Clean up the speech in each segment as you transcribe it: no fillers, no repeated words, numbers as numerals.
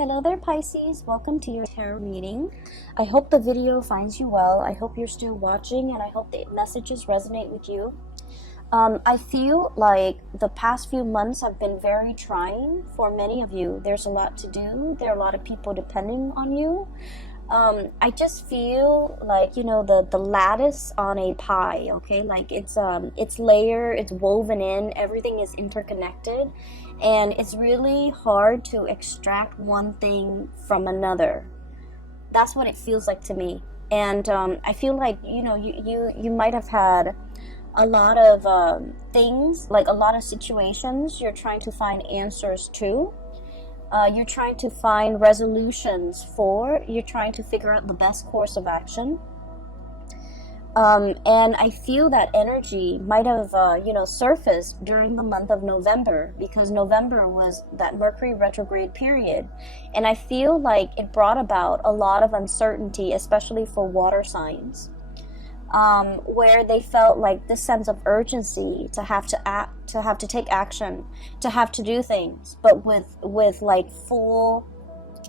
Hello there, Pisces. Welcome to your tarot reading. I hope the video finds you well. I hope you're still watching, and I hope the messages resonate with you. I feel like the past few months have been very trying for many of you. There's a lot to do. There are a lot of people depending on you. I just feel like, you know, the lattice on a pie, okay? Like it's layered, it's woven in, everything is interconnected, and it's really hard to extract one thing from another. That's what it feels like to me. And I feel like, you know, you might have had a lot of things, like a lot of situations you're trying to find answers to. You're trying to find resolutions for. You're trying to figure out the best course of action. And I feel that energy might have, surfaced during the month of November, because November was that Mercury retrograde period. And I feel like it brought about a lot of uncertainty, especially for water signs, where they felt like this sense of urgency to have to act, to have to take action, to have to do things, but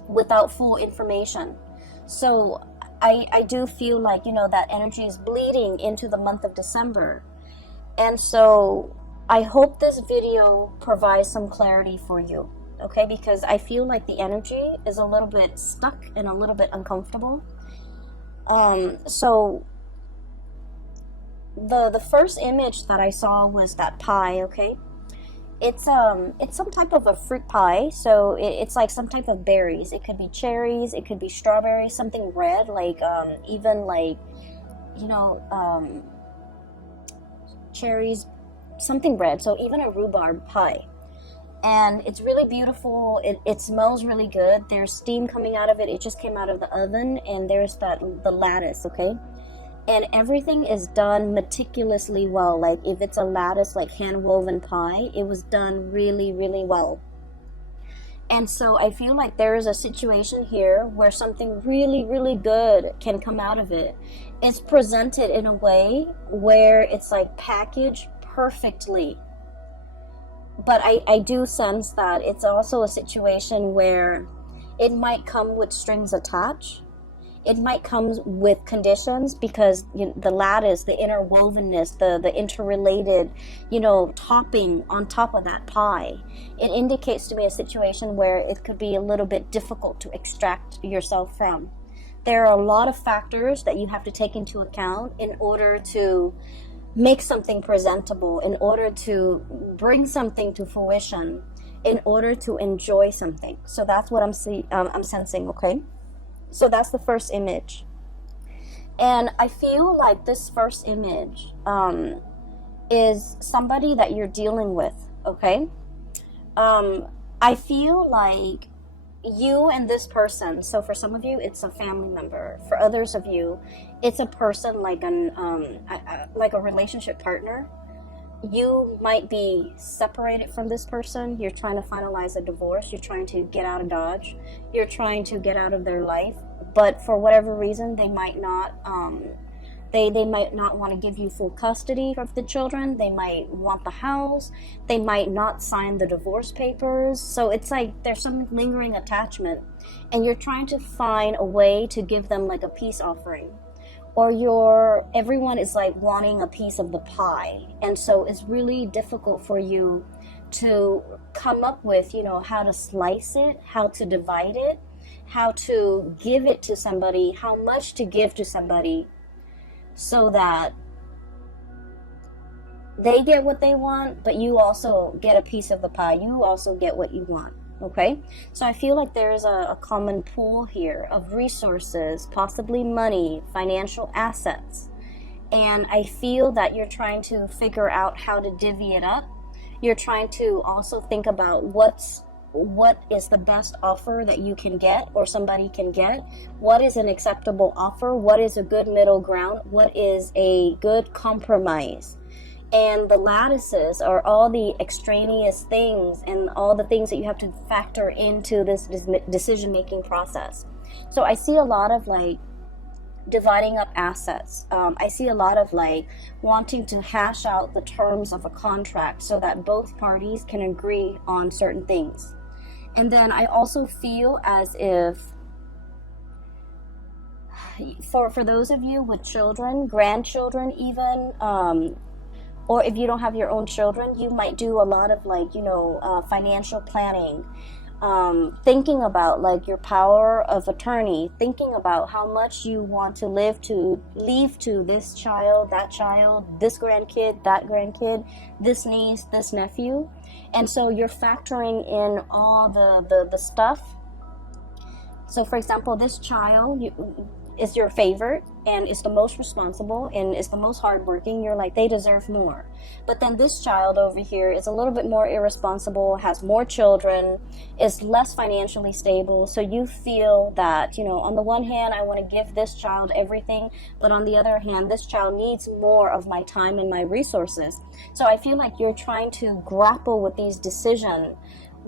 without full information. So I do feel like, you know, that energy is bleeding into the month of December. And so I hope this video provides some clarity for you, okay? Because I feel like the energy is a little bit stuck and a little bit uncomfortable. So the first image that I saw was that pie, okay? It's some type of a fruit pie, so it's like some type of berries. It could be cherries, it could be strawberries, something red, like even like, you know, cherries, something red. So even a rhubarb pie, and it's really beautiful. It smells really good. There's steam coming out of it. It just came out of the oven, and there's the lattice, okay? And everything is done meticulously well. Like if it's a lattice, like hand-woven pie, it was done really, really well. And so I feel like there is a situation here where something really, really good can come out of it. It's presented in a way where it's like packaged perfectly. But I do sense that it's also a situation where it might come with strings attached. It might come with conditions, because, you know, the lattice, the interwovenness, the interrelated, you know, topping on top of that pie, it indicates to me a situation where it could be a little bit difficult to extract yourself from. There are a lot of factors that you have to take into account in order to make something presentable, in order to bring something to fruition, in order to enjoy something. So that's what I'm sensing, okay? So that's the first image. And I feel like this first image is somebody that you're dealing with, okay? I feel like you and this person, so for some of you, it's a family member. For others of you, it's a person like like a relationship partner. You might be separated from this person. You're trying to finalize a divorce. You're trying to get out of Dodge. You're trying to get out of their life. But for whatever reason, they might not they might not want to give you full custody of the children. They might want the house. They might not sign the divorce papers. So it's like there's some lingering attachment, and you're trying to find a way to give them like a peace offering. Or everyone is like wanting a piece of the pie, and so it's really difficult for you to come up with, you know, how to slice it, how to divide it, how to give it to somebody, how much to give to somebody, so that they get what they want, but you also get a piece of the pie. You also get what you want. Okay, so I feel like there's a common pool here of resources, possibly money, financial assets. And I feel that you're trying to figure out how to divvy it up. You're trying to also think about what is the best offer that you can get, or somebody can get. What is an acceptable offer? What is a good middle ground? What is a good compromise? And the lattices are all the extraneous things and all the things that you have to factor into this decision-making process. So I see a lot of like dividing up assets. I see a lot of like wanting to hash out the terms of a contract so that both parties can agree on certain things. And then I also feel as if for those of you with children, grandchildren even, or if you don't have your own children, you might do a lot of like, financial planning, thinking about like your power of attorney, thinking about how much you want to leave to this child, that child, this grandkid, that grandkid, this niece, this nephew. And so you're factoring in all the stuff. So for example, this child is your favorite and is the most responsible and is the most hardworking. You're like, they deserve more. But then this child over here is a little bit more irresponsible, has more children, is less financially stable. So you feel that, on the one hand, I want to give this child everything, but on the other hand, this child needs more of my time and my resources. So I feel like you're trying to grapple with these decisions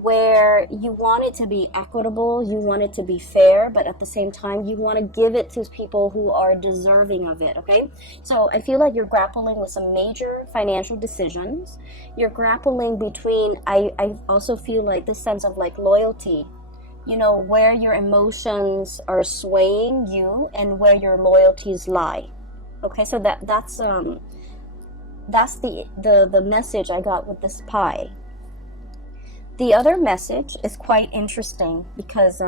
where you want it to be equitable, you want it to be fair, but at the same time, you want to give it to people who are deserving of it, okay? So I feel like you're grappling with some major financial decisions. You're grappling between, I also feel like this sense of like loyalty, where your emotions are swaying you and where your loyalties lie, okay? So that's the message I got with this pie. The other message is quite interesting because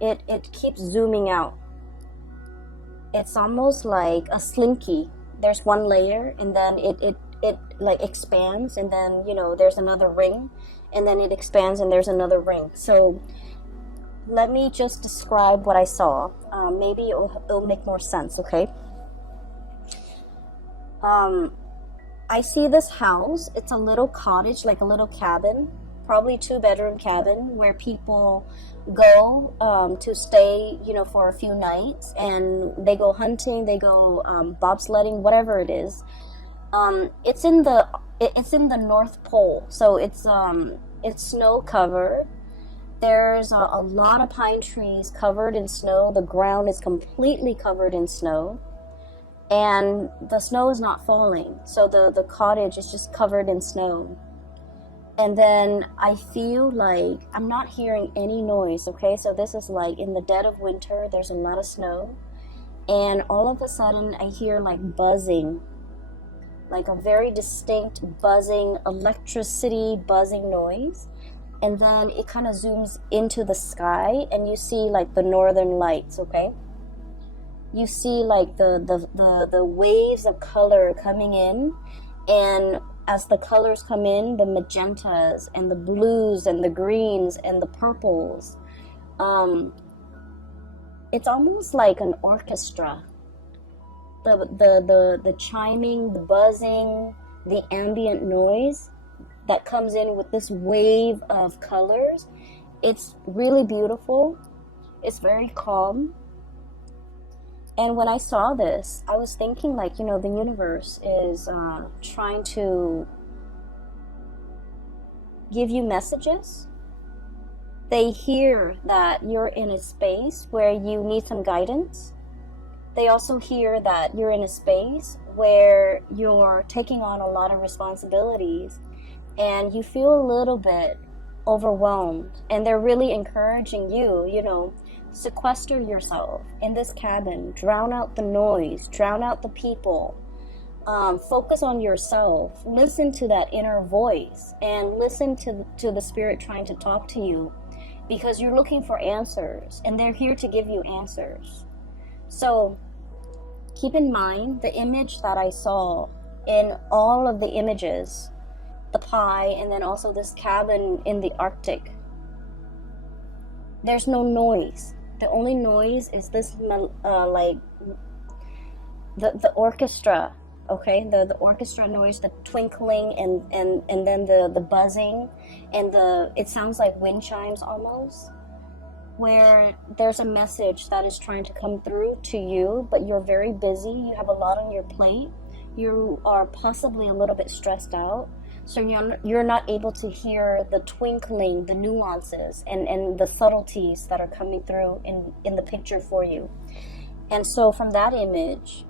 it keeps zooming out. It's almost like a slinky. There's one layer and then it like expands, and then there's another ring, and then it expands and there's another ring. So let me just describe what I saw. Maybe it'll make more sense, okay? I see this house. It's a little cottage, like a little cabin, probably 2-bedroom cabin where people go to stay, for a few nights, and they go hunting, they go bobsledding, whatever it is. It's in the North Pole, so it's snow covered. There's a lot of pine trees covered in snow. The ground is completely covered in snow, and the snow is not falling, so the cottage is just covered in snow. And then I feel like I'm not hearing any noise, okay? So this is like in the dead of winter, there's a lot of snow. And all of a sudden I hear like buzzing, like a very distinct buzzing, electricity buzzing noise. And then it kind of zooms into the sky and you see like the northern lights, okay? You see like the waves of color coming in, and as the colors come in, the magentas and the blues and the greens and the purples, it's almost like an orchestra. The chiming, the buzzing, the ambient noise that comes in with this wave of colors. It's really beautiful. It's very calm. And when I saw this, I was thinking like, the universe is trying to give you messages. They hear that you're in a space where you need some guidance. They also hear that you're in a space where you're taking on a lot of responsibilities and you feel a little bit overwhelmed. And they're really encouraging you, sequester yourself in this cabin, drown out the noise, drown out the people, focus on yourself, listen to that inner voice, and listen to the spirit trying to talk to you, because you're looking for answers and they're here to give you answers. So keep in mind the image that I saw in all of the images, the pie, and then also this cabin in the Arctic. There's no noise. The only noise is this, like the orchestra, okay? The orchestra noise, the twinkling, and then the buzzing, and it sounds like wind chimes almost, where there's a message that is trying to come through to you, but you're very busy. You have a lot on your plate. You are possibly a little bit stressed out. So you're not able to hear the twinkling, the nuances, and the subtleties that are coming through in the picture for you. And so from that image,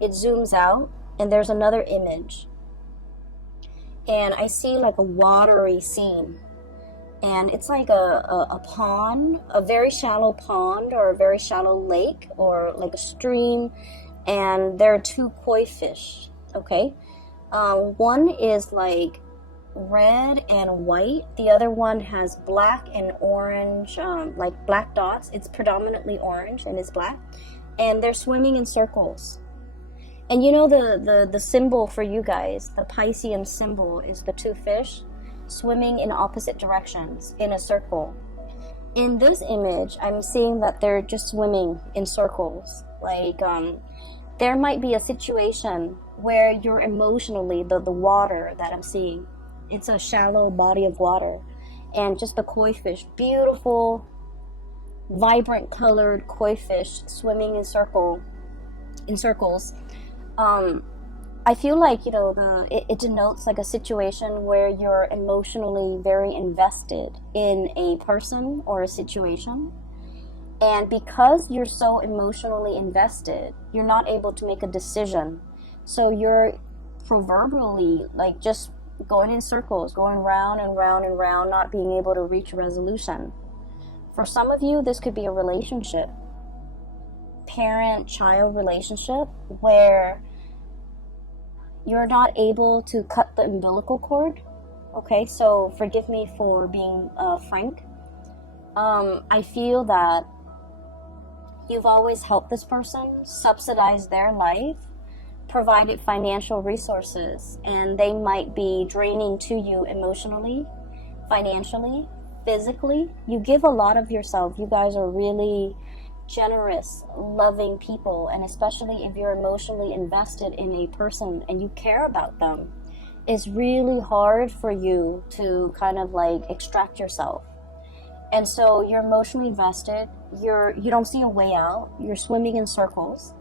it zooms out, and there's another image. And I see like a watery scene. and it's like a pond, a very shallow pond or a very shallow lake or like a stream, and there are two koi fish. Okay, one is like red and white, the other one has black and orange, like black dots. It's predominantly orange and it's black, and they're swimming in circles. And you know the symbol for you guys, the Piscean symbol, is the two fish swimming in opposite directions in a circle. In this image, I'm seeing that they're just swimming in circles. Like there might be a situation where you're emotionally, the water that I'm seeing, it's a shallow body of water, and just the koi fish, beautiful, vibrant colored koi fish swimming in circles. I feel like, you know, it denotes like a situation where you're emotionally very invested in a person or a situation. And because you're so emotionally invested, you're not able to make a decision. So you're proverbially like just going in circles, going round and round and round, not being able to reach a resolution. For some of you, this could be a relationship, parent-child relationship, where you're not able to cut the umbilical cord. Okay, so forgive me for being frank. I feel that you've always helped this person, subsidized their life, provided financial resources, and they might be draining to you emotionally, financially, physically. You give a lot of yourself. You guys are really generous, loving people, and especially if you're emotionally invested in a person and you care about them, it's really hard for you to kind of like extract yourself. And so you're emotionally invested, you don't see a way out, you're swimming in circles.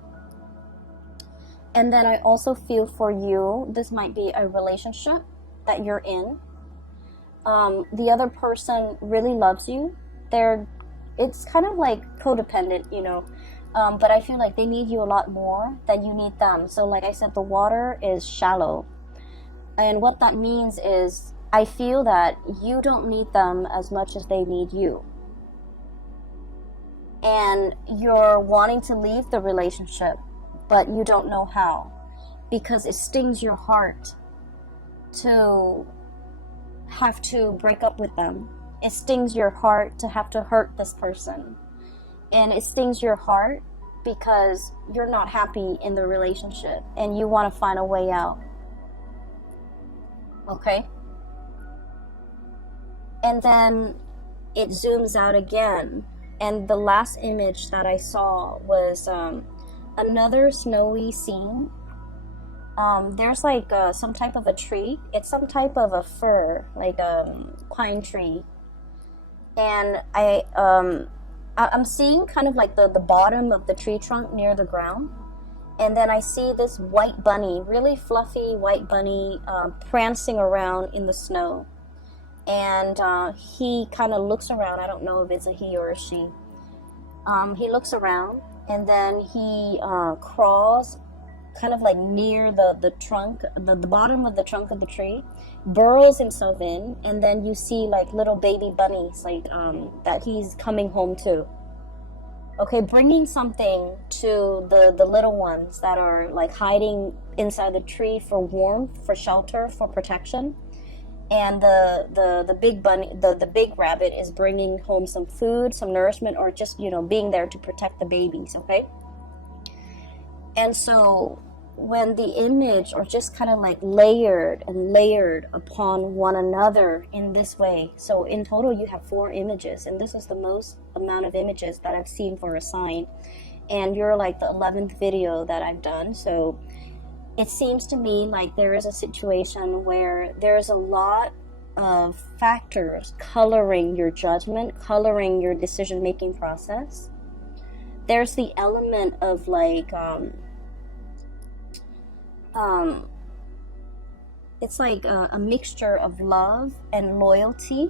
And then I also feel for you, this might be a relationship that you're in. The other person really loves you. It's kind of like codependent, you know, but I feel like they need you a lot more than you need them. So like I said, the water is shallow. And what that means is I feel that you don't need them as much as they need you. And you're wanting to leave the relationship, but you don't know how, because it stings your heart to have to break up with them. It stings your heart to have to hurt this person. And it stings your heart because you're not happy in the relationship and you want to find a way out. Okay? And then it zooms out again. And the last image that I saw was another snowy scene. There's like some type of a tree. It's some type of a fir, like a pine tree. And I'm seeing kind of like the bottom of the tree trunk near the ground. And then I see this white bunny, really fluffy white bunny, prancing around in the snow. And he kind of looks around. I don't know if it's a he or a she. He looks around, and then he crawls kind of like near the trunk, the bottom of the trunk of the tree, burrows himself in, and then you see like little baby bunnies like that he's coming home to. Okay, bringing something to the little ones that are like hiding inside the tree for warmth, for shelter, for protection. And the big bunny, the big rabbit is bringing home some food, some nourishment, or just, you know, being there to protect the babies, okay? And so when the image are just kind of like layered and layered upon one another in this way, so in total you have 4 images, and this is the most amount of images that I've seen for a sign, and you're like the 11th video that I've done. So it seems to me like there is a situation where there's a lot of factors coloring your judgment, coloring your decision-making process. There's the element of like it's like a mixture of love and loyalty.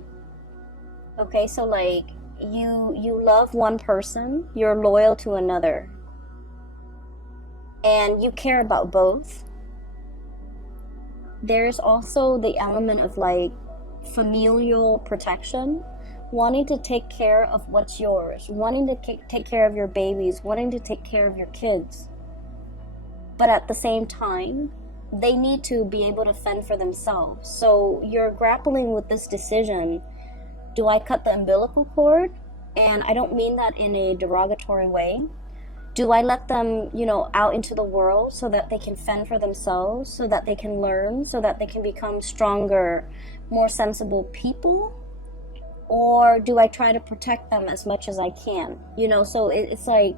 Okay, so like you love one person, you're loyal to another, and you care about both. There's also the element of like familial protection, wanting to take care of what's yours, wanting to take care of your babies, wanting to take care of your kids. But at the same time, they need to be able to fend for themselves. So you're grappling with this decision. Do I cut the umbilical cord? And I don't mean that in a derogatory way. Do I let them, out into the world so that they can fend for themselves, so that they can learn, so that they can become stronger, more sensible people? Or do I try to protect them as much as I can? So it's like,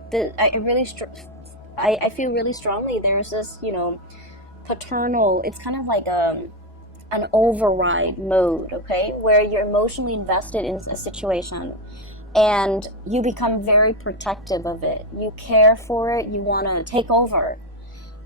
I feel really strongly there's this, paternal, it's kind of like an override mode, okay? Where you're emotionally invested in a situation and you become very protective of it. You care for it, you want to take over.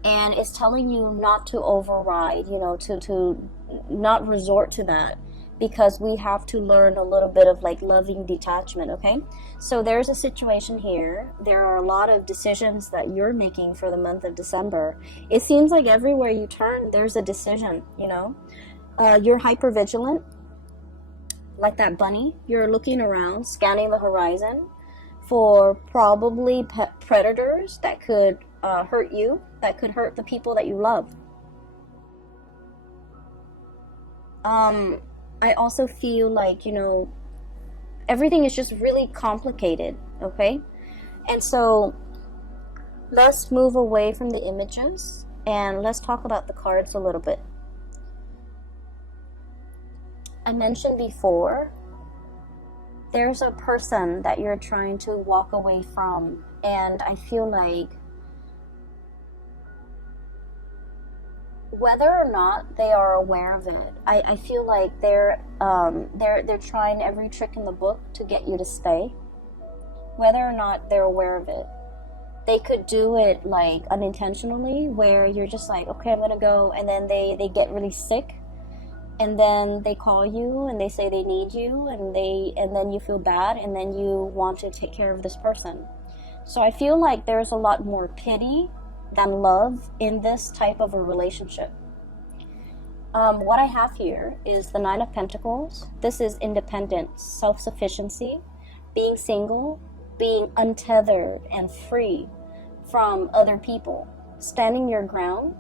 And it's telling you not to override, to not resort to that, because we have to learn a little bit of like loving detachment, okay? So there's a situation here. There are a lot of decisions that you're making for the month of December. It seems like everywhere you turn, there's a decision, You're hyper vigilant, like that bunny. You're looking around, scanning the horizon for probably predators that could hurt you, that could hurt the people that you love. I also feel like, everything is just really complicated, okay? And so let's move away from the images and let's talk about the cards a little bit. I mentioned before, there's a person that you're trying to walk away from, and I feel like whether or not they are aware of it, I feel like they're trying every trick in the book to get you to stay. Whether or not they're aware of it, they could do it like unintentionally, where you're just like, okay, I'm gonna go, and then they get really sick, and then they call you and they say they need you, and then you feel bad, and then you want to take care of this person. So I feel like there's a lot more pity than love in this type of a relationship. What I have here is the Nine of Pentacles. This is independence, self-sufficiency, being single, being untethered and free from other people, standing your ground,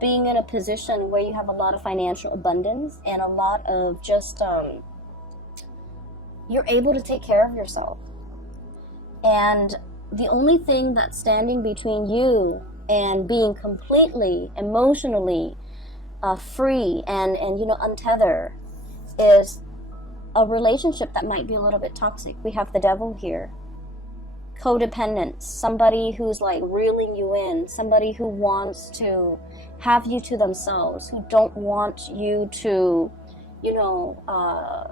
being in a position where you have a lot of financial abundance and a lot of just, you're able to take care of yourself. And the only thing that's standing between you and being completely emotionally free and untethered is a relationship that might be a little bit toxic. We have the devil here. Codependence, somebody who's like reeling you in, somebody who wants to have you to themselves, who don't want you to,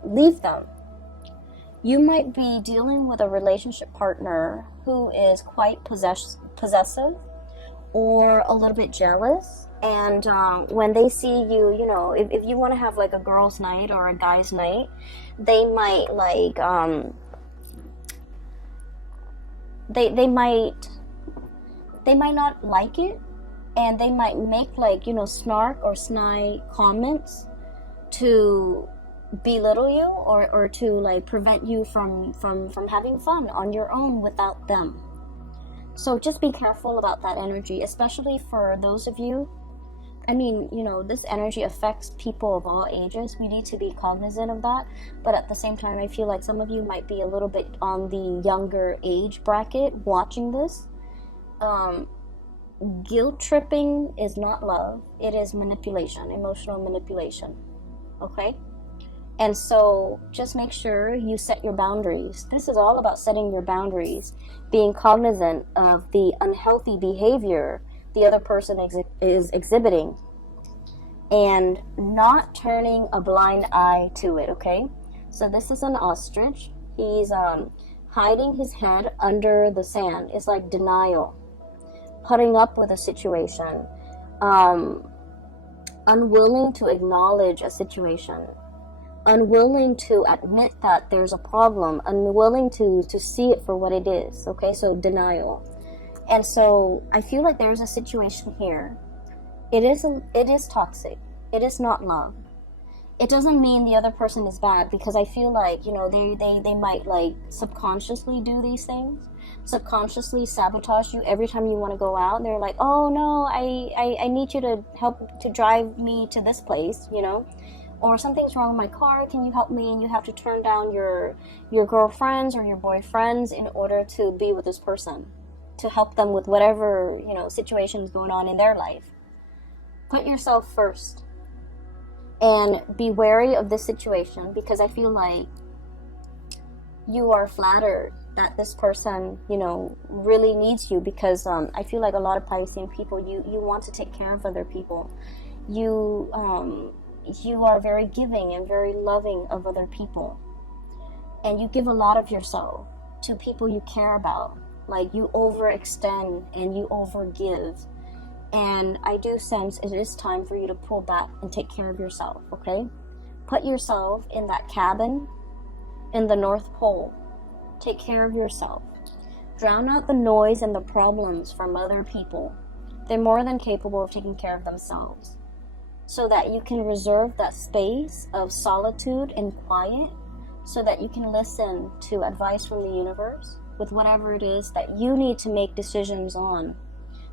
leave them. You might be dealing with a relationship partner who is quite possessive or a little bit jealous, and when they see you, if you want to have like a girl's night or a guy's night, they might like they might not like it, and they might make like snark or snide comments to belittle you or to like prevent you from having fun on your own without them. So just be careful about that energy, especially for those of you. I mean, this energy affects people of all ages. We need to be cognizant of that. But at the same time, I feel like some of you might be a little bit on the younger age bracket watching this. Guilt tripping is not love. It is manipulation, emotional manipulation. Okay? And so just make sure you set your boundaries. This is all about setting your boundaries, being cognizant of the unhealthy behavior the other person is exhibiting, and not turning a blind eye to it, okay? So this is an ostrich. He's hiding his head under the sand. It's like denial, putting up with a situation, unwilling to acknowledge a situation, unwilling to admit that there's a problem, unwilling to see it for what it is, okay? So denial. And so I feel like there's a situation here. It is toxic. It is not love. It doesn't mean the other person is bad, because I feel like, you know, they might like subconsciously do these things, subconsciously sabotage you every time you want to go out. They're like, oh no, I need you to help to drive me to this place, you know, or something's wrong with my car, can you help me? And you have to turn down your girlfriends or your boyfriends in order to be with this person, to help them with whatever, you know, situations going on in their life. Put yourself first. And be wary of this situation, because I feel like you are flattered that this person, you know, really needs you, because I feel like a lot of Piscean people, you want to take care of other people. You are very giving and very loving of other people. And you give a lot of yourself to people you care about. Like, you overextend and you overgive. And I do sense it is time for you to pull back and take care of yourself, okay? Put yourself in that cabin in the North Pole. Take care of yourself. Drown out the noise and the problems from other people. They're more than capable of taking care of themselves. So that you can reserve that space of solitude and quiet, so that you can listen to advice from the universe with whatever it is that you need to make decisions on.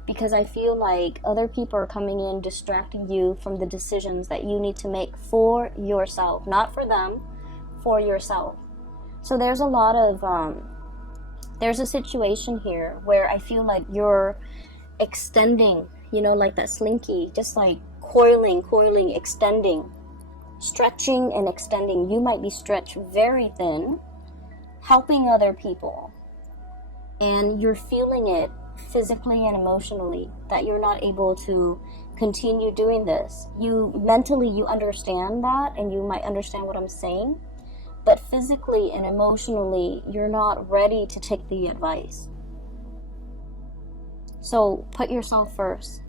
Because I feel like other people are coming in, distracting you from the decisions that you need to make for yourself. Not for them, for yourself. So there's a lot of, there's a situation here where I feel like you're extending, you know, like that slinky, just like coiling, extending, stretching and extending. You might be stretched very thin, helping other people. And you're feeling it physically and emotionally, that you're not able to continue doing this. You mentally, you understand that, and you might understand what I'm saying, but physically and emotionally, you're not ready to take the advice. So put yourself first.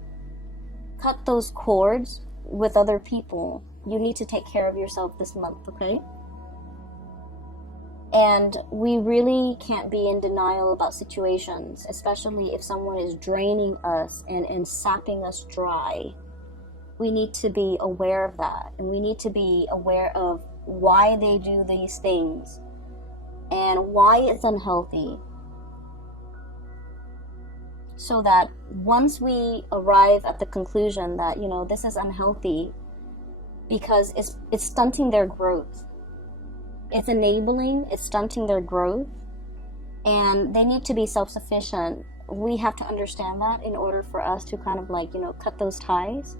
Cut those cords with other people. You need to take care of yourself this month, okay? And we really can't be in denial about situations, especially if someone is draining us and sapping us dry. We need to be aware of that, and we need to be aware of why they do these things and why it's unhealthy. So that once we arrive at the conclusion that, you know, this is unhealthy because it's stunting their growth. It's enabling, it's stunting their growth, and they need to be self-sufficient. We have to understand that in order for us to kind of like, you know, cut those ties,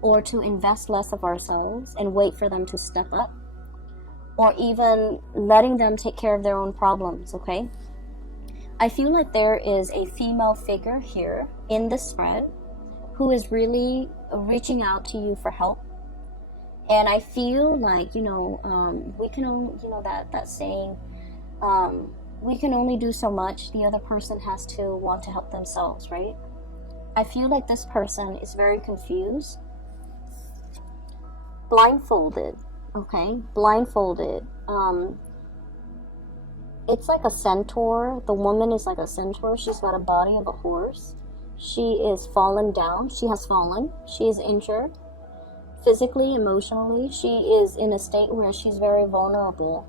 or to invest less of ourselves and wait for them to step up, or even letting them take care of their own problems, okay? I feel like there is a female figure here in the spread who is really reaching out to you for help. And I feel like, you know, we can only, you know, that saying, we can only do so much. The other person has to want to help themselves, right? I feel like this person is very confused. Blindfolded, okay? Blindfolded. It's like a centaur. The woman is like a centaur. She's got a body of a horse. She is fallen down. She has fallen. She is injured. Physically, emotionally, she is in a state where she's very vulnerable.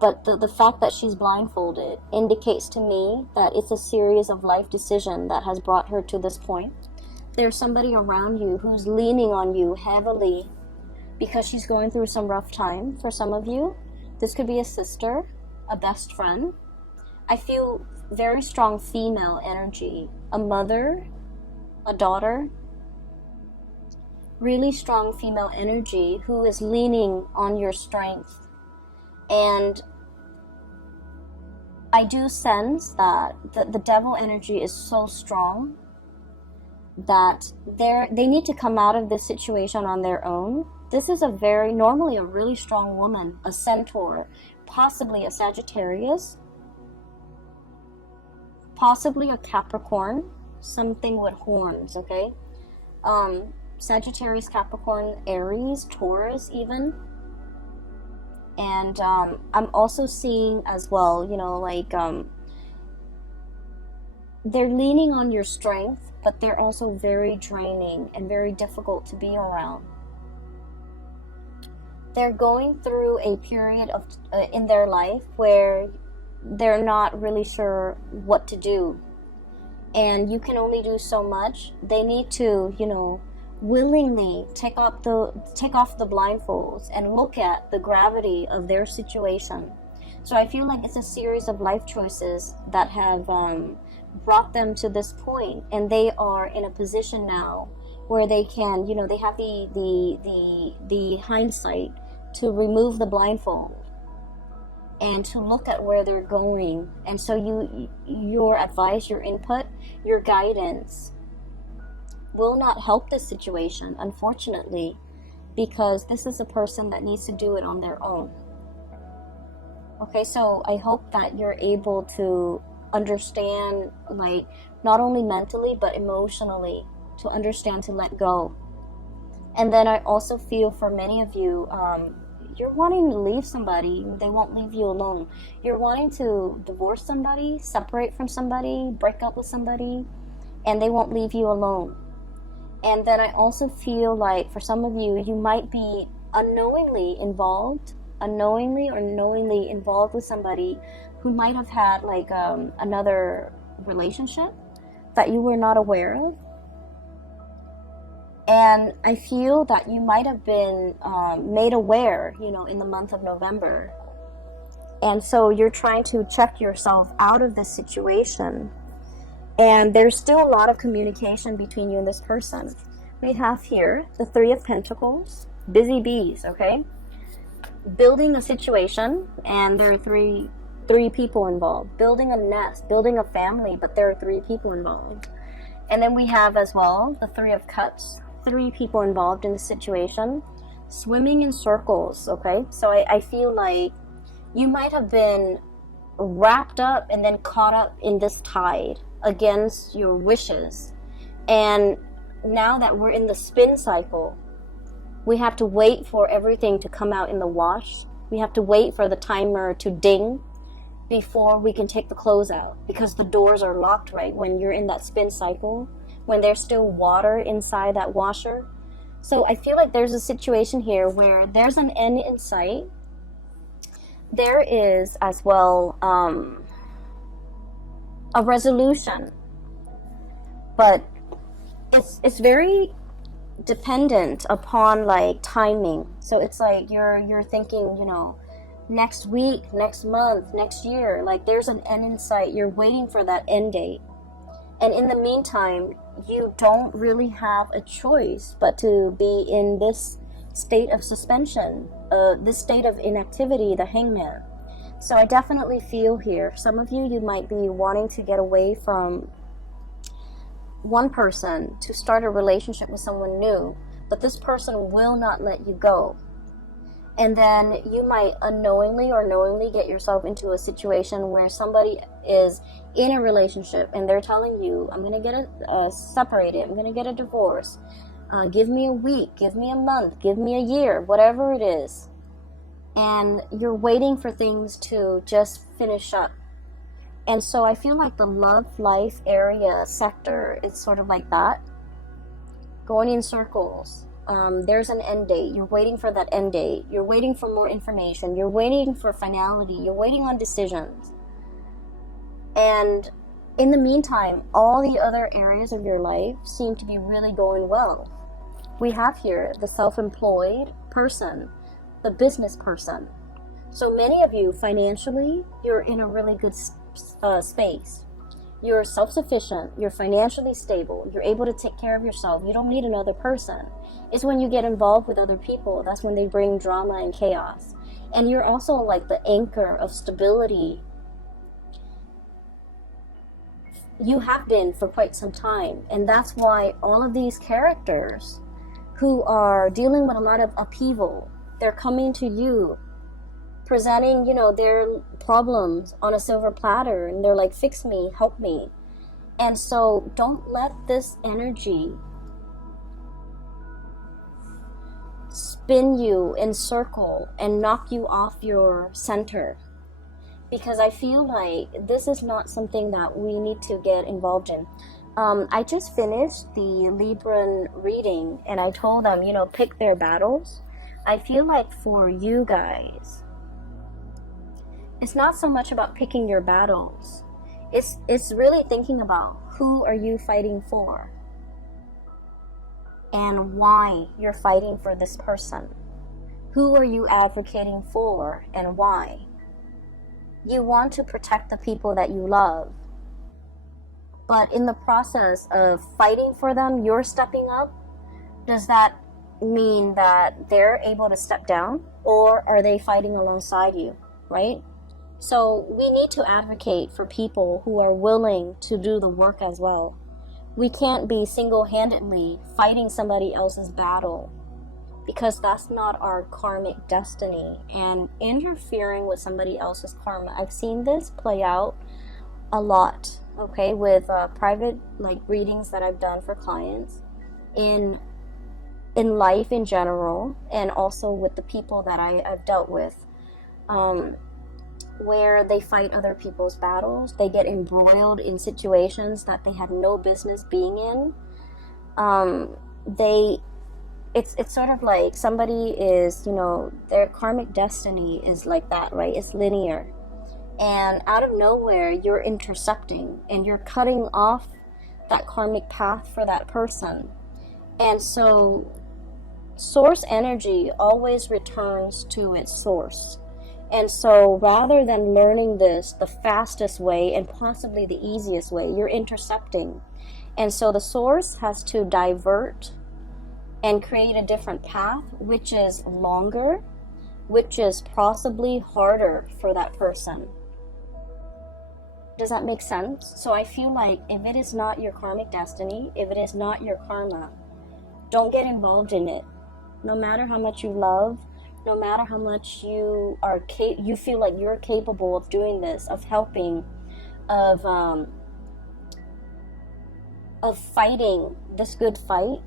But the fact that she's blindfolded indicates to me that it's a series of life decisions that has brought her to this point. There's somebody around you who's leaning on you heavily because she's going through some rough time. For some of you, this could be a sister, a best friend. I feel very strong female energy, a mother, a daughter. Really strong female energy who is leaning on your strength. And I do sense that the devil energy is so strong that they need to come out of this situation on their own. This is normally a really strong woman, a centaur, possibly a Sagittarius, possibly a Capricorn, something with horns, okay? Sagittarius, Capricorn, Aries, Taurus even. And I'm also seeing as well, you know, like they're leaning on your strength, but they're also very draining and very difficult to be around. they're going through a period of in their life where they're not really sure what to do, and you can only do so much. They need to, you know, willingly take off the blindfolds and look at the gravity of their situation. So I feel like it's a series of life choices that have brought them to this point, and they are in a position now where they can, you know, they have the hindsight to remove the blindfold and to look at where they're going. And so your advice, your input, your guidance will not help this situation, unfortunately, because this is a person that needs to do it on their own. Okay, so I hope that you're able to understand, like, not only mentally but emotionally, to understand to let go. And then I also feel for many of you, you're wanting to leave somebody, they won't leave you alone. You're wanting to divorce somebody, separate from somebody, break up with somebody, and they won't leave you alone. And then I also feel like for some of you, you might be unknowingly or knowingly involved with somebody who might have had like another relationship that you were not aware of. And I feel that you might have been made aware, you know, in the month of November. And so you're trying to check yourself out of this situation. And there's still a lot of communication between you and this person. We have here the Three of Pentacles, busy bees, okay? Building a situation, and there are three people involved. Building a nest, building a family, but there are 3 people involved. And then we have as well the Three of Cups, 3 people involved in the situation. Swimming in circles, okay? So I feel like you might have been wrapped up and then caught up in this tide against your wishes. And now that we're in the spin cycle, we have to wait for everything to come out in the wash. We have to wait for the timer to ding before we can take the clothes out, because the doors are locked, right? When you're in that spin cycle, when there's still water inside that washer. So I feel like there's a situation here where there's an end in sight. There is as well a resolution, but it's very dependent upon like timing. So it's like you're thinking, you know, next week, next month, next year, like there's an end in sight. You're waiting for that end date. And in the meantime, you don't really have a choice but to be in this state of suspension, this state of inactivity, the Hangman. So I definitely feel here, some of you might be wanting to get away from one person to start a relationship with someone new, but this person will not let you go. And then you might unknowingly or knowingly get yourself into a situation where somebody is in a relationship and they're telling you, I'm going to get separated, I'm going to get a divorce, give me a week, give me a month, give me a year, whatever it is. And you're waiting for things to just finish up. And so I feel like the love life area sector is sort of like that, going in circles. There's an end date. You're waiting for that end date. You're waiting for more information. You're waiting for finality. You're waiting on decisions. And in the meantime, all the other areas of your life seem to be really going well. We have here the self-employed person, the business person. So many of you, financially, you're in a really good space. You're self-sufficient, you're financially stable, you're able to take care of yourself, you don't need another person. It's when you get involved with other people, that's when they bring drama and chaos. And you're also like the anchor of stability. You have been for quite some time, and that's why all of these characters who are dealing with a lot of upheaval, they're coming to you presenting, you know, their problems on a silver platter, and they're like, fix me, help me. And so don't let this energy spin you in circle and knock you off your center, because I feel like this is not something that we need to get involved in. I just finished the Libran reading, and I told them, you know, pick their battles. I feel like for you guys, it's not so much about picking your battles. It's really thinking about who are you fighting for and why you're fighting for this person. Who are you advocating for and why? You want to protect the people that you love. But in the process of fighting for them, you're stepping up. Does that mean that they're able to step down? Or are they fighting alongside you, right? So we need to advocate for people who are willing to do the work as well. We can't be single-handedly fighting somebody else's battle, because that's not our karmic destiny. And interfering with somebody else's karma, I've seen this play out a lot, okay, with private readings that I've done for clients, in life in general, and also with the people that I've dealt with, where they fight other people's battles. They get embroiled in situations that they had no business being in. It's sort of like somebody is, their karmic destiny is like that, right? It's linear. And out of nowhere, you're intercepting and you're cutting off that karmic path for that person. And so source energy always returns to its source. And so rather than learning this the fastest way and possibly the easiest way, you're intercepting. And so the source has to divert and create a different path, which is longer, which is possibly harder for that person. Does that make sense? So I feel like if it is not your karmic destiny, if it is not your karma, don't get involved in it. No matter how much you love, no matter how much you feel like you're capable of doing this, of helping, of fighting this good fight,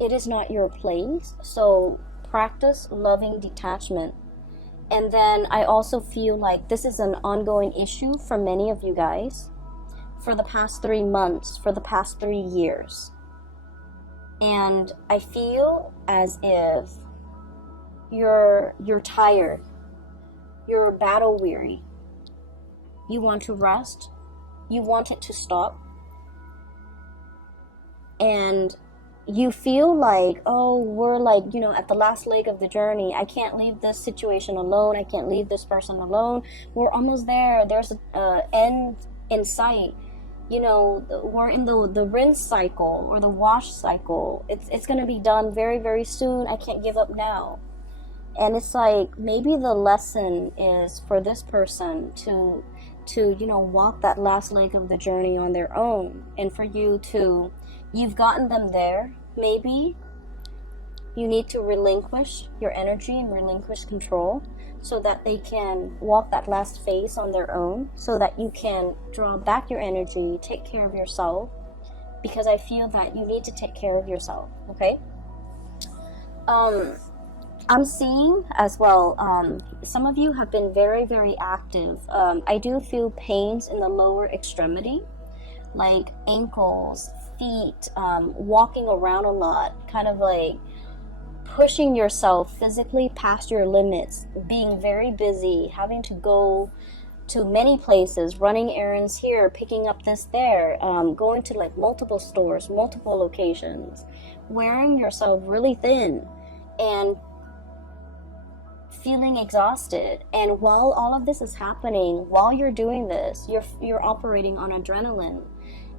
it is not your place. So practice loving detachment. And then I also feel like this is an ongoing issue for many of you guys for the past 3 months, for the past 3 years. And I feel as if you're tired, you're battle weary, you want to rest, you want it to stop, and you feel like, oh, we're at the last leg of the journey. I can't leave this situation alone. I can't leave this person alone. We're almost there. There's an end in sight. We're in the rinse cycle or the wash cycle. It's going to be done very, very soon. I can't give up now. And it's like, maybe the lesson is for this person to walk that last leg of the journey on their own. And for you've gotten them there. Maybe you need to relinquish your energy and relinquish control so that they can walk that last phase on their own, so that you can draw back your energy, take care of yourself, because I feel that you need to take care of yourself, okay? I'm seeing as well, some of you have been very, very active. I do feel pains in the lower extremity, like ankles, feet, walking around a lot, kind of like pushing yourself physically past your limits, being very busy, having to go to many places, running errands here, picking up this there, going to multiple stores, multiple locations, wearing yourself really thin and feeling exhausted. And while all of this is happening, while you're doing this, you're operating on adrenaline.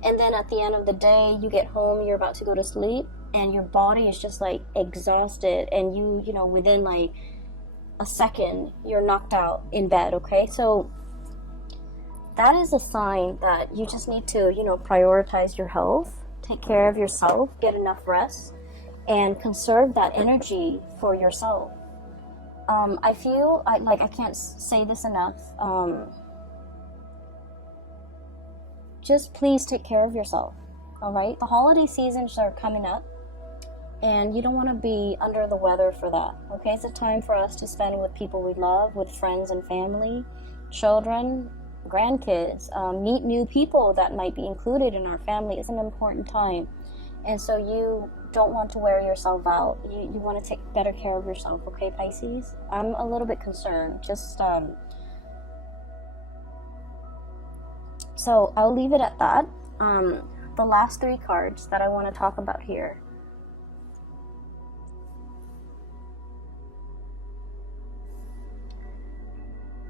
And then at the end of the day, you get home, you're about to go to sleep, and your body is just exhausted, and you within a second, you're knocked out in bed, okay? So that is a sign that you just need to, prioritize your health, take care of yourself, get enough rest, and conserve that energy for yourself. I feel I can't say this enough. Just please take care of yourself, all right? The holiday seasons are coming up, and you don't want to be under the weather for that, okay? It's a time for us to spend with people we love, with friends and family, children, grandkids, meet new people that might be included in our family. It's an important time. And so you don't want to wear yourself out. You want to take better care of yourself, okay, Pisces? I'm a little bit concerned. Just, so I'll leave it at that. The last 3 cards that I want to talk about here.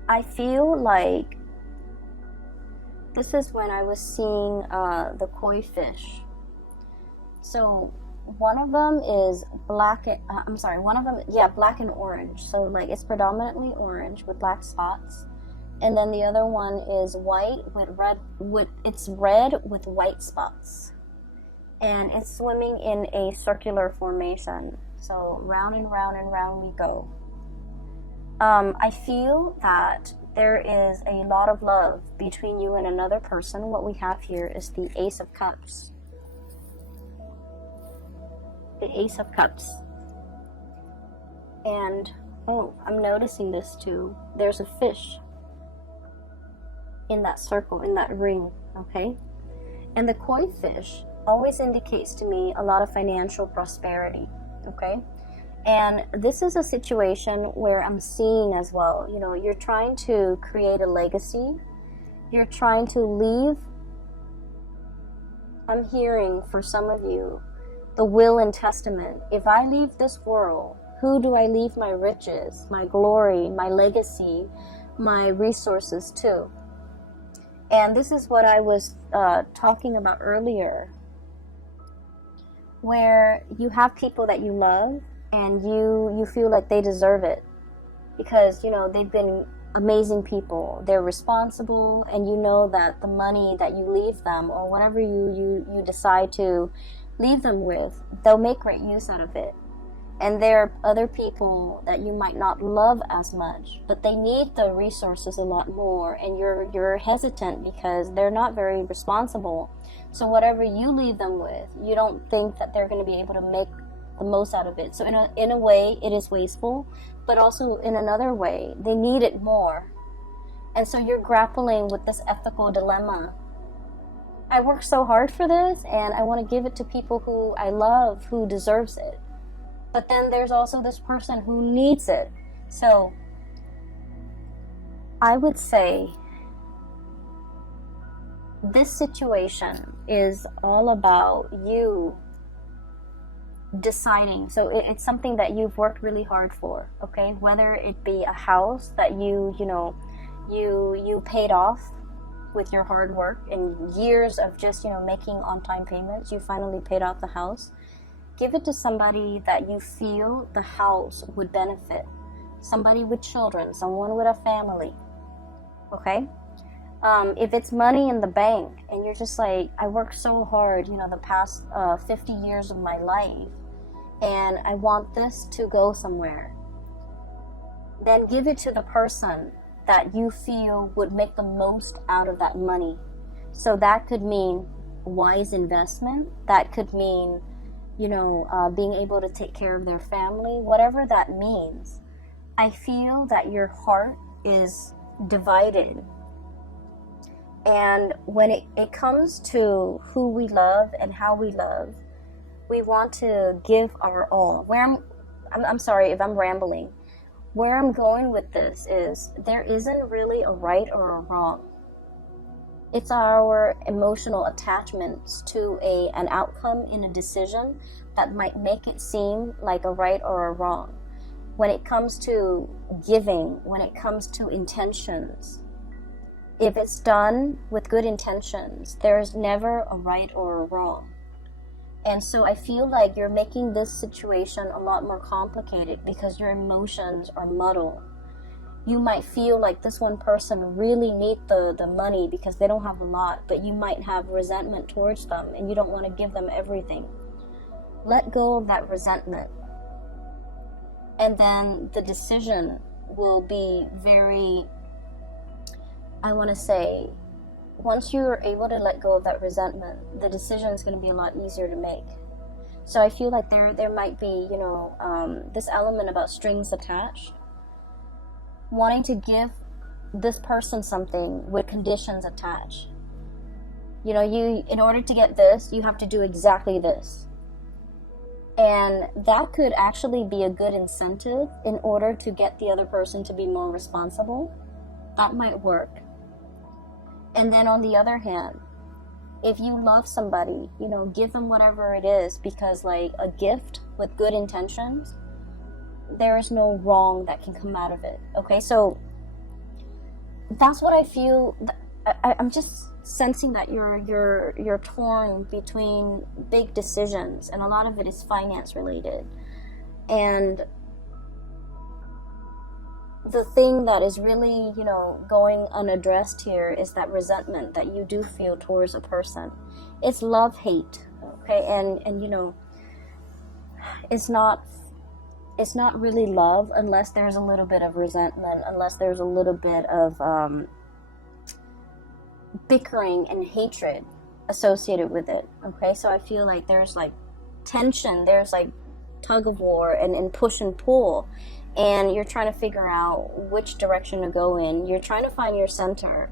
I feel like this is when I was seeing the koi fish. So one of them is black and orange. So like it's predominantly orange with black spots. And then the other one is white with red with white spots. And it's swimming in a circular formation. So round and round and round we go. I feel that there is a lot of love between you and another person. What we have here is the Ace of Cups. The Ace of Cups. And, oh, I'm noticing this too. There's a fish in that circle, in that ring, okay? And the koi fish always indicates to me a lot of financial prosperity, okay? And this is a situation where I'm seeing as well, you know, you're trying to create a legacy. You're trying to leave. I'm hearing for some of you, the will and testament. If I leave this world, who do I leave my riches, my glory, my legacy, my resources to? And this is what I was talking about earlier, where you have people that you love and you feel like they deserve it because, you know, they've been amazing people. They're responsible, and you know that the money that you leave them or whatever you decide to leave them with, they'll make great use out of it. And there are other people that you might not love as much, but they need the resources a lot more, and you're hesitant because they're not very responsible. So whatever you leave them with, you don't think that they're going to be able to make the most out of it. So in a way, it is wasteful, but also in another way, they need it more. And so you're grappling with this ethical dilemma. I worked so hard for this, and I want to give it to people who I love, who deserves it. But then there's also this person who needs it. So I would say this situation is all about you deciding. So it's something that you've worked really hard for, okay? Whether it be a house that you paid off with your hard work and years of just, making on-time payments, you finally paid off the house. Give it to somebody that you feel the house would benefit. Somebody with children, someone with a family, okay? If it's money in the bank and you're just like, I worked so hard, the past 50 years of my life, and I want this to go somewhere, then give it to the person that you feel would make the most out of that money. So that could mean wise investment. That could mean being able to take care of their family, whatever that means. I feel that your heart is divided. And when it comes to who we love and how we love, we want to give our all. I'm sorry if I'm rambling. Where I'm going with this is there isn't really a right or a wrong. It's our emotional attachments to an outcome in a decision that might make it seem like a right or a wrong. When it comes to giving, when it comes to intentions, if it's done with good intentions, there's never a right or a wrong. And so I feel like you're making this situation a lot more complicated because your emotions are muddled. You might feel like this one person really needs the money because they don't have a lot, but you might have resentment towards them and you don't want to give them everything. Let go of that resentment. And then the decision will be very, I want to say, once you're able to let go of that resentment, the decision is going to be a lot easier to make. So I feel like there might be, this element about strings attached. Wanting to give this person something with conditions attached. You know, in order to get this, you have to do exactly this. And that could actually be a good incentive in order to get the other person to be more responsible. That might work. And then on the other hand, if you love somebody, you know, give them whatever it is, because like a gift with good intentions, there is no wrong that can come out of it. Okay, so that's what I feel. I'm just sensing that you're torn between big decisions, and a lot of it is finance related. And the thing that is really, you know, going unaddressed here is that resentment that you do feel towards a person. It's love-hate, okay? And you know, it's not really love unless there's a little bit of resentment, unless there's a little bit of bickering and hatred associated with it, okay? So I feel like there's like tension, there's like tug of war and push and pull, and you're trying to figure out which direction to go in. You're trying to find your center.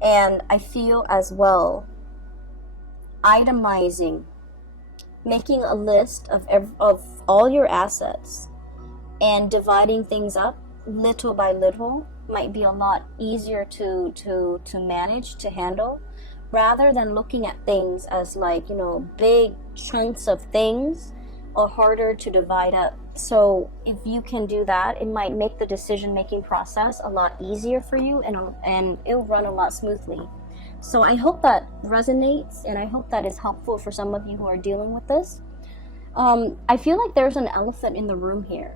And I feel as well, itemizing, making a list of all your assets and dividing things up little by little might be a lot easier to manage, to handle, rather than looking at things as like, you know, big chunks of things are harder to divide up. So if you can do that, it might make the decision-making process a lot easier for you, and it'll run a lot smoothly. So I hope that resonates, and I hope that is helpful for some of you who are dealing with this. I feel like there's an elephant in the room here.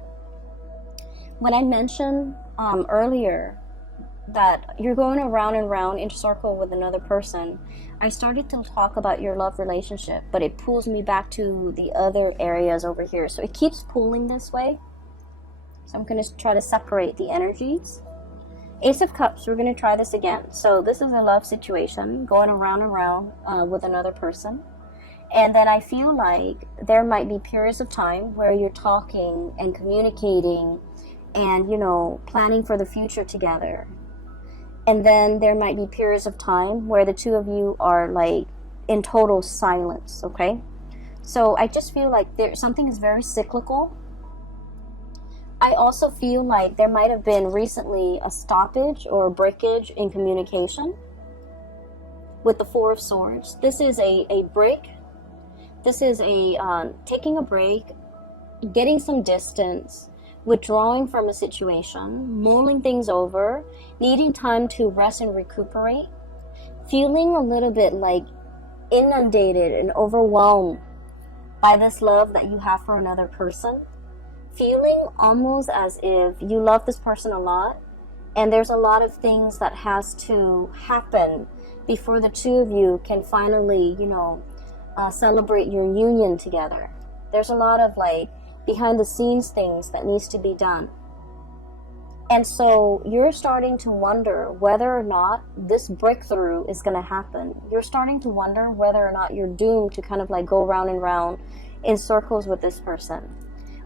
When I mentioned earlier that you're going around and round in a circle with another person, I started to talk about your love relationship, but it pulls me back to the other areas over here. So it keeps pulling this way. So I'm going to try to separate the energies. Ace of Cups, we're going to try this again. So this is a love situation going around and round with another person. And then I feel like there might be periods of time where you're talking and communicating and, you know, planning for the future together. And then there might be periods of time where the two of you are like in total silence, okay? So I just feel like something is very cyclical. I also feel like there might have been recently a stoppage or a breakage in communication with the Four of Swords. This is a break. This is a taking a break, getting some distance, withdrawing from a situation, mulling things over, needing time to rest and recuperate, feeling a little bit like inundated and overwhelmed by this love that you have for another person, feeling almost as if you love this person a lot, and there's a lot of things that has to happen before the two of you can finally, you know, celebrate your union together. There's a lot of like behind the scenes things that needs to be done. And so you're starting to wonder whether or not this breakthrough is going to happen. You're starting to wonder whether or not you're doomed to kind of like go round and round in circles with this person.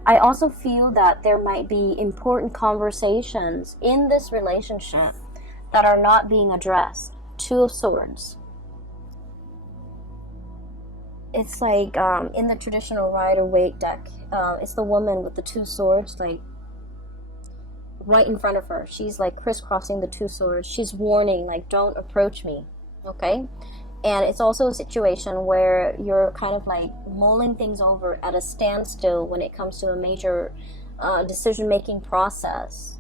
I also feel that there might be important conversations in this relationship that are not being addressed. Two of Swords. It's like in the traditional Rider-Waite deck, it's the woman with the two swords, like right in front of her. She's like crisscrossing the two swords. She's warning, like, don't approach me, okay? And it's also a situation where you're kind of like mulling things over at a standstill when it comes to a major decision-making process.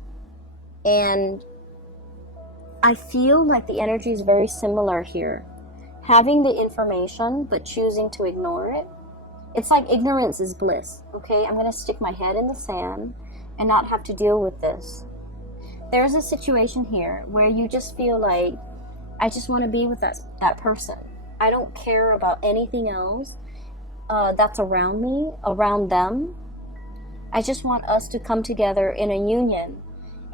And I feel like the energy is very similar here. Having the information but choosing to ignore it. It's like ignorance is bliss, okay? I'm going to stick my head in the sand and not have to deal with this. There's a situation here where you just feel like, I just want to be with that person. I don't care about anything else that's around me, around them. I just want us to come together in a union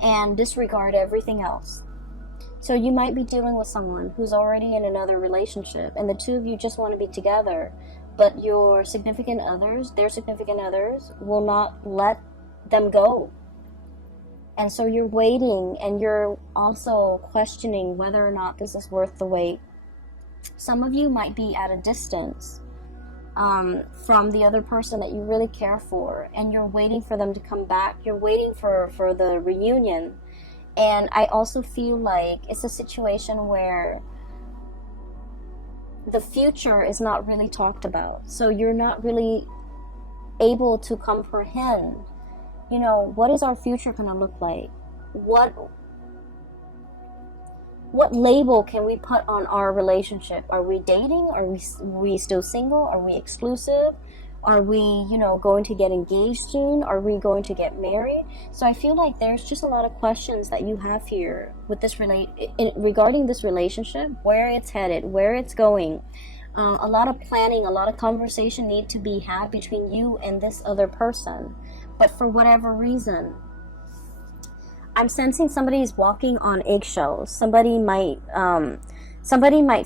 and disregard everything else. So you might be dealing with someone who's already in another relationship, and the two of you just want to be together, but your significant others, their significant others, will not let them go. And so you're waiting, and you're also questioning whether or not this is worth the wait. Some of you might be at a distance from the other person that you really care for, and you're waiting for them to come back. You're waiting for the reunion. And I also feel like it's a situation where the future is not really talked about. So you're not really able to comprehend, you know, what is our future going to look like? What label can we put on our relationship? Are we dating? Are we still single? Are we exclusive? Are we, you know, going to get engaged soon? Are we going to get married? So I feel like there's just a lot of questions that you have here with this regarding this relationship, where it's headed, where it's going. A lot of planning, a lot of conversation need to be had between you and this other person. But for whatever reason, I'm sensing somebody's walking on eggshells. Somebody might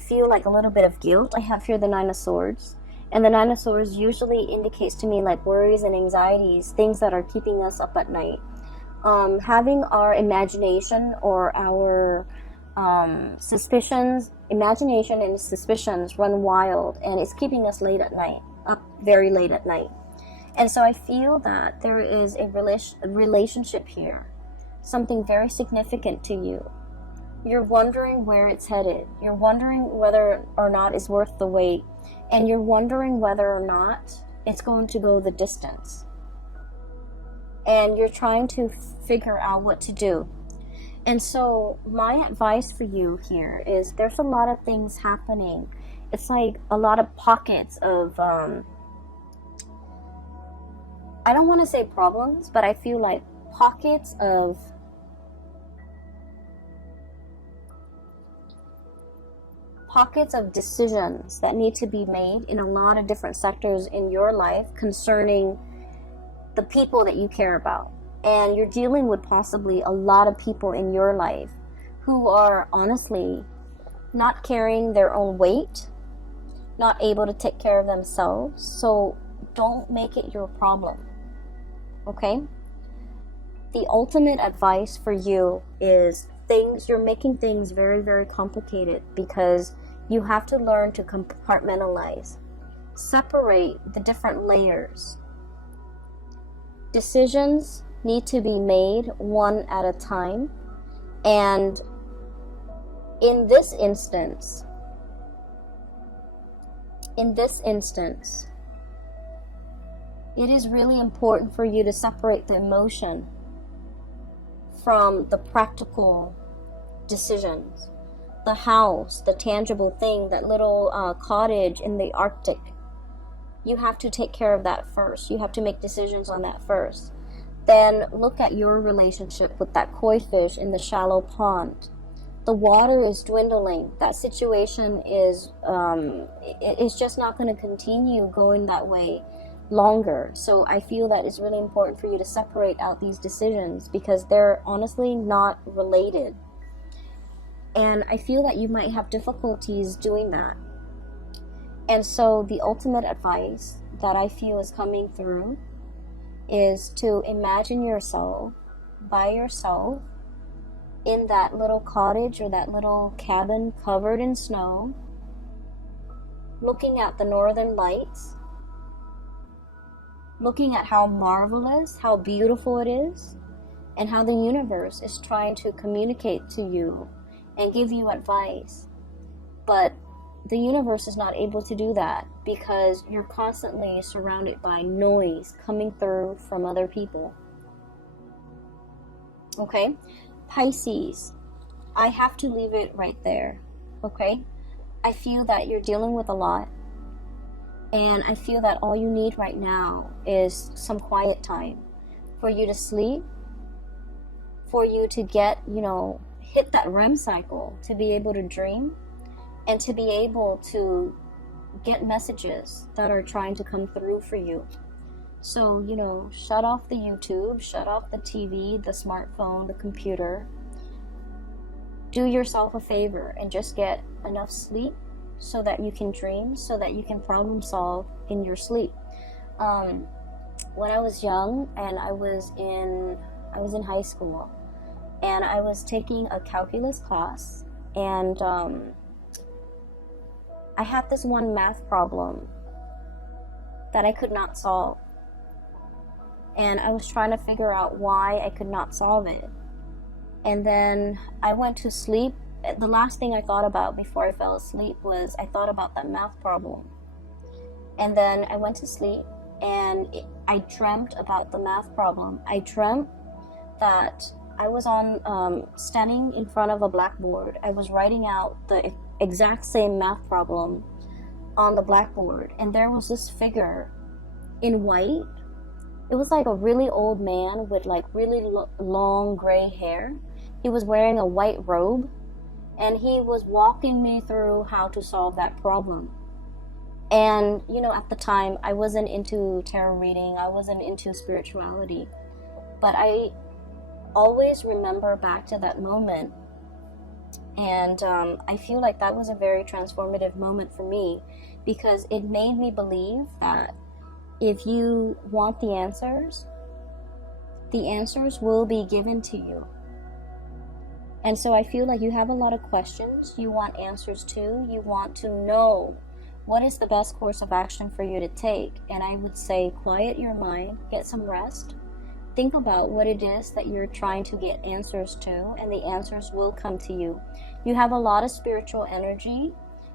feel like a little bit of guilt. I have here the Nine of Swords. And the Nine of Swords usually indicates to me like worries and anxieties, things that are keeping us up at night. Having our imagination or our imagination and suspicions run wild, and it's keeping us late at night, up very late at night. And so I feel that there is a relationship here, something very significant to you. You're wondering where it's headed. You're wondering whether or not it's worth the wait. And you're wondering whether or not it's going to go the distance. And you're trying to figure out what to do. And so my advice for you here is there's a lot of things happening. It's like a lot of pockets of, I don't want to say problems, but I feel like pockets of decisions that need to be made in a lot of different sectors in your life concerning the people that you care about. And you're dealing with possibly a lot of people in your life who are honestly not carrying their own weight, not able to take care of themselves. So don't make it your problem, okay? The ultimate advice for you is you're making things very, very complicated because you have to learn to compartmentalize, separate the different layers. Decisions need to be made one at a time, and in this instance, it is really important for you to separate the emotion from the practical decisions. The house, the tangible thing, that little cottage in the Arctic. You have to take care of that first. You have to make decisions on that first. Then look at your relationship with that koi fish in the shallow pond. The water is dwindling. That situation is it's just not going to continue going that way longer. So I feel that it's really important for you to separate out these decisions because they're honestly not related. And I feel that you might have difficulties doing that. And so the ultimate advice that I feel is coming through is to imagine yourself by yourself in that little cottage or that little cabin covered in snow, looking at the northern lights, looking at how marvelous, how beautiful it is, and how the universe is trying to communicate to you and give you advice. But the universe is not able to do that because you're constantly surrounded by noise coming through from other people. Okay? Pisces, I have to leave it right there. Okay? I feel that you're dealing with a lot. And I feel that all you need right now is some quiet time for you to sleep, for you to get, hit that REM cycle, to be able to dream, and to be able to get messages that are trying to come through for you. So, shut off the YouTube, shut off the TV, the smartphone, the computer. Do yourself a favor and just get enough sleep so that you can dream, so that you can problem solve in your sleep. When I was young and I was in high school, and I was taking a calculus class, and I had this one math problem that I could not solve. And I was trying to figure out why I could not solve it. And then I went to sleep. The last thing I thought about before I fell asleep was I thought about that math problem. And then I went to sleep and I dreamt about the math problem. I dreamt that I was standing in front of a blackboard. I was writing out the exact same math problem on the blackboard. And there was this figure in white. It was like a really old man with like really long gray hair. He was wearing a white robe. And he was walking me through how to solve that problem. And, you know, at the time, I wasn't into tarot reading. I wasn't into spirituality. But I always remember back to that moment. And I feel like that was a very transformative moment for me, because it made me believe that if you want the answers will be given to you. And so I feel like you have a lot of questions you want answers to. You want to know what is the best course of action for you to take. And I would say quiet your mind, get some rest, think about what it is that you're trying to get answers to, and the answers will come to you. You have a lot of spiritual energy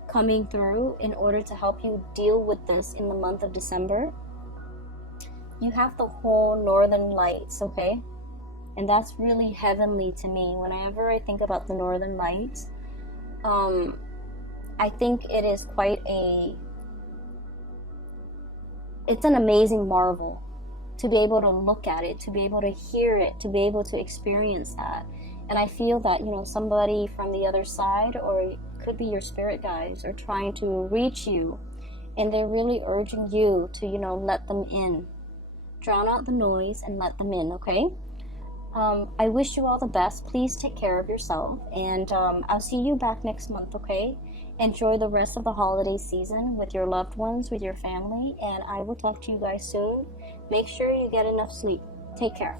coming through in order to help you deal with this in the month of December. You have the whole northern lights, okay? And that's really heavenly to me. Whenever I think about the northern lights, I think it is it's an amazing marvel to be able to look at it, to be able to hear it, to be able to experience that. And I feel that, you know, somebody from the other side, or it could be your spirit guides, are trying to reach you, and they're really urging you to, you know, let them in. Drown out the noise and let them in, okay? I wish you all the best. Please take care of yourself, and I'll see you back next month, okay? Enjoy the rest of the holiday season with your loved ones, with your family, and I will talk to you guys soon. Make sure you get enough sleep. Take care.